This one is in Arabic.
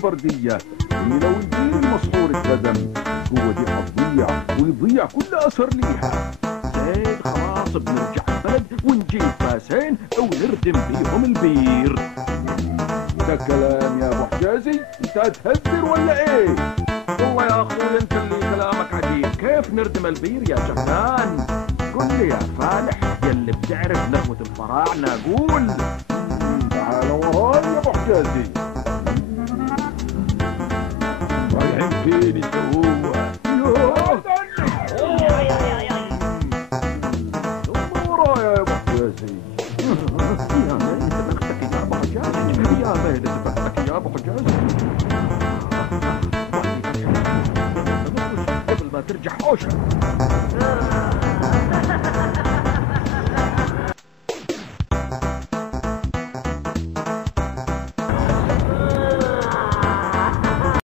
البردية، اللي لو البير المسحور اتهدم القوة دي حتضيع ويضيع كل أثر ليها. زين خلاص بنرجع البلد ونجيب فاسين ونردم بيهم البير. ده كلام يا أبو حجازي، أنت هتهزر ولا إيه؟ والله يا أخوي أنت اللي كلامك عجيب، كيف نردم البير يا جهلان؟ قل لي يا فالح يلي بتعرف نغمة الفراعنة قول. تعال وراي يا أبو حجازي. رايحين فين انت وهو؟ ورايا يا أبو حجازي. يا ميت بختك يا أبو حجازي، يا ميت بختك يا أبو حجازي. قبل ما ترجع حوشة.